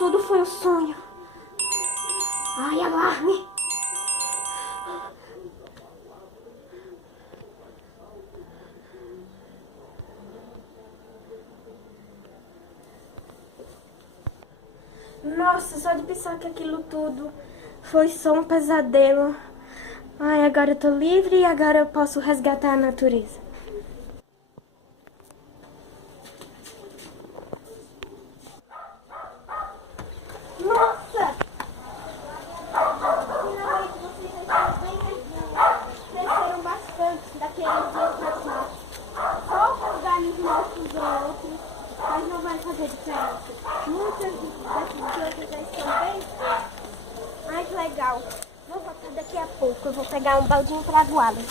tudo foi um sonho. Ai, alarme. Nossa, só de pensar que aquilo tudo foi só um pesadelo. Ai, agora eu tô livre e agora eu posso resgatar a natureza. Nossa! Finalmente vocês já estão bem verdinhos. Cresceram bastante daqueles dias atrás. Só os galhos nossos ou outros, mas não vai fazer diferença. Muitas dessas plantas já estão bem. Ai, que legal. Vou voltar daqui a pouco. Eu vou pegar um baldinho para aguá-las.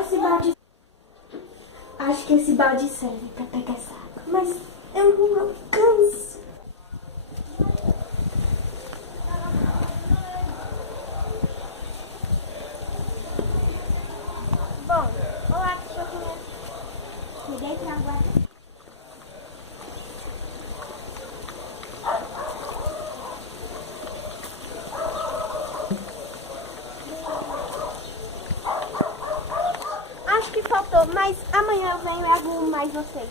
Esse balde... Acho que esse balde serve para pegar essa água, mas eu não alcanço. Bom, olá, cachorrinha. Peguei pra água. Acho que faltou, mas amanhã eu venho e aguo mais vocês.